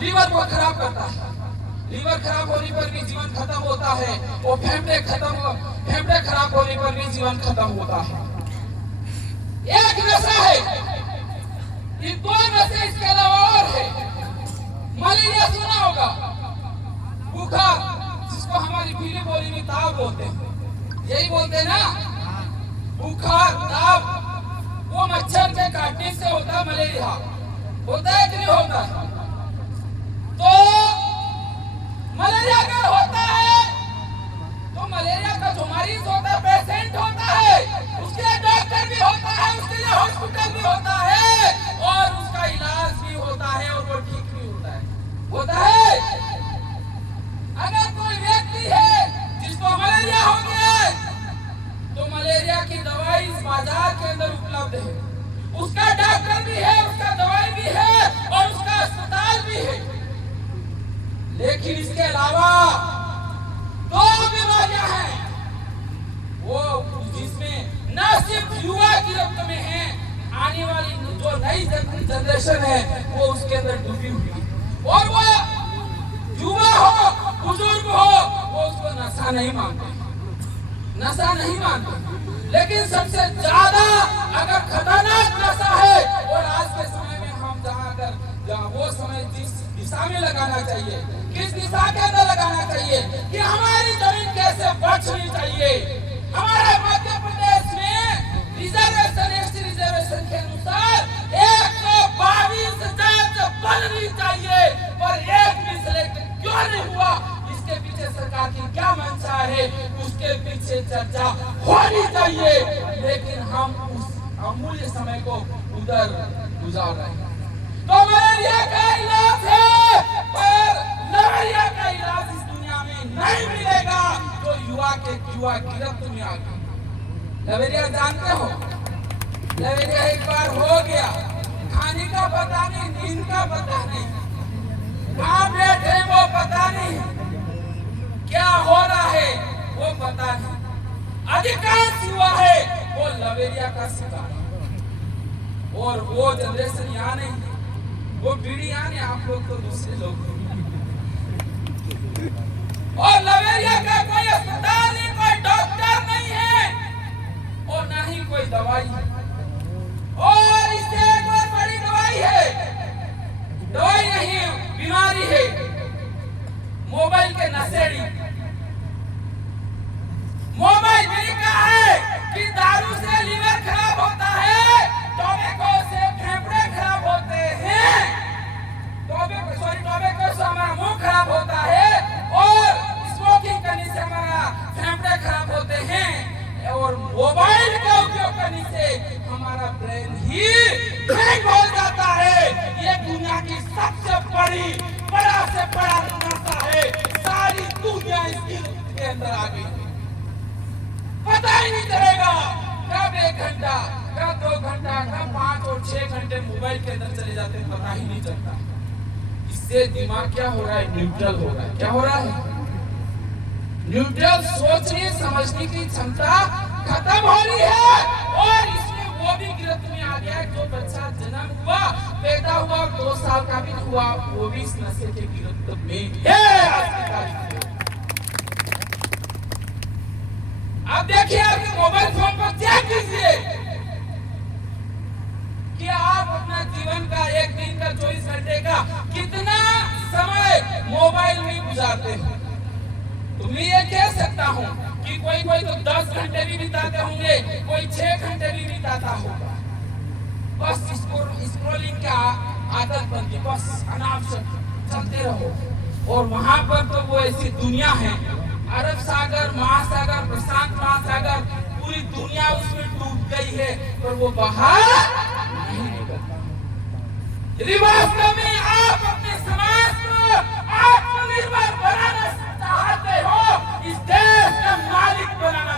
Liver को खराब करता है। लीवर खराब होने पर भी जीवन खत्म होता है, और फेफड़े खराब होने पर भी जीवन खत्म होता है। एक नशा है, ये दो नशे इसके अलावा और है। मलेरिया सुना होगा, बुखार, जिसको हमारी पीली बोली में ताव बोलते हैं, यही बोलते हैं ना, बुखार ताव, वो मच्छर के काटने से होता है। मलेरिया होता है कि नहीं होता है? तो मलेरिया अगर होता है तो मलेरिया का जो मरीज होता है, पेशेंट होता है, उसके लिए डॉक्टर भी होता है, उसके लिए हॉस्पिटल भी होता है, और उसका इलाज भी होता है, और वो ठीक भी होता है। अगर कोई व्यक्ति है जिसको मलेरिया हो गया, तो मलेरिया की दवाई इस बाजार के अंदर उपलब्ध है, उसका डॉक्टर भी है, उसका दवाई भी है, और उसका अस्पताल भी है। लेकिन इसके अलावा दो बीमारियां हैं, वो जिसमें न सिर्फ युवा गिरफ्त में है, आने वाली जो नई जनरेशन है वो उसके अंदर डूबी हुई है। और वो युवा हो, बुजुर्ग हो, वो उसको नशा नहीं मानते, लेकिन सबसे ज्यादा अगर खतरनाक नशा है, और आज के समय में हम जहाँ वो समय जिस दिशा में लगाना चाहिए, किस दिशा के अंदर लगाना चाहिए कि हमारी जमीन कैसे बचनी चाहिए। हमारे मध्य प्रदेश में रिजर्वेशन, एसटी रिजर्वेशन के अनुसार 122 जज बननी चाहिए, पर एक भी सिलेक्ट क्यों नहीं हुआ? इसके पीछे सरकार की क्या मंशा है, उसके पीछे चर्चा होनी चाहिए, लेकिन हम उस अमूल्य समय को उधर गुजार रहे हैं। तो मलेरिया का इलाज है, पर लवेरिया का इलाज इस दुनिया में नहीं मिलेगा जो युवा गिरफ्त में आ गया। लवेरिया जानते हो, लवेरिया एक बार हो गया, खाने का पता नहीं, नींद का पता नहीं, कहाँ बैठे वो पता नहीं, क्या हो रहा है वो पता नहीं। अधिकांश युवा है वो लवेरिया का शिकार है, और वो जनरेशन यहाँ नहीं, वो पीढ़ी यहाँ नहीं, आप लोग तो दूसरे लोग। और लवेरिया का कोई अस्पताल नहीं, कोई डॉक्टर नहीं है, और ना ही कोई दवाई है। और इससे एक और बड़ी दवाई है, दवाई नहीं बीमारी है, मोबाइल के नशेड़ी। मोबाइल मैंने कहा है कि दारू से लीवर खराब होता है, टोबैको से फेफड़े खराब होते हैं, टोबैको से हमारा मुंह खराब होता है, और स्मोकिंग करने से हमारा फेफड़े खराब होते हैं, और मोबाइल का उपयोग करने से हमारा ब्रेन ही हैंग हो जाता है। ये दुनिया की सबसे बड़ा से बड़ा नशा है, सारी दुनिया इसके अंदर आ गई, पता ही नहीं चलेगा कब 1 घंटा, कब 2 घंटा, कब 5 और 6 घंटे मोबाइल के अंदर चले जाते हैं, पता ही नहीं चलता। इससे दिमाग क्या हो रहा है, न्यूट्रल हो रहा है। क्या हो रहा है? न्यूट्रल सोचने समझने की क्षमता खत्म हो रही है, और इसमें वो भी गिरफ्त में आ गया जो बच्चा जन्म हुआ, पैदा हुआ, 2 साल का भी हुआ, वो भी इस नशे के गिरफ्त में है आज की तारीख में। अब देखिए, आपके मोबाइल फोन पर चेक कीजिए कि आप अपना जीवन का, एक दिन का, 24 घंटे का कितना समय मोबाइल में गुजारते हो। तो मैं ये कह सकता हूँ कि कोई तो 10 घंटे भी बिताते होंगे, कोई 6 घंटे भी बिताता होगा। बस स्क्रॉलिंग का आदत बन गई, बस अनावश्यक चलते रहो। और वहां पर तो वो ऐसी दुनिया है, अरब सागर, महासागर, प्रशांत महासागर, पूरी दुनिया उसमें डूब गई है, पर वो बाहर नहीं निकलता। यदि वास्तव में आप अपने समाज को आत्मनिर्भर बनाना चाहते हो, इस देश का मालिक बनाना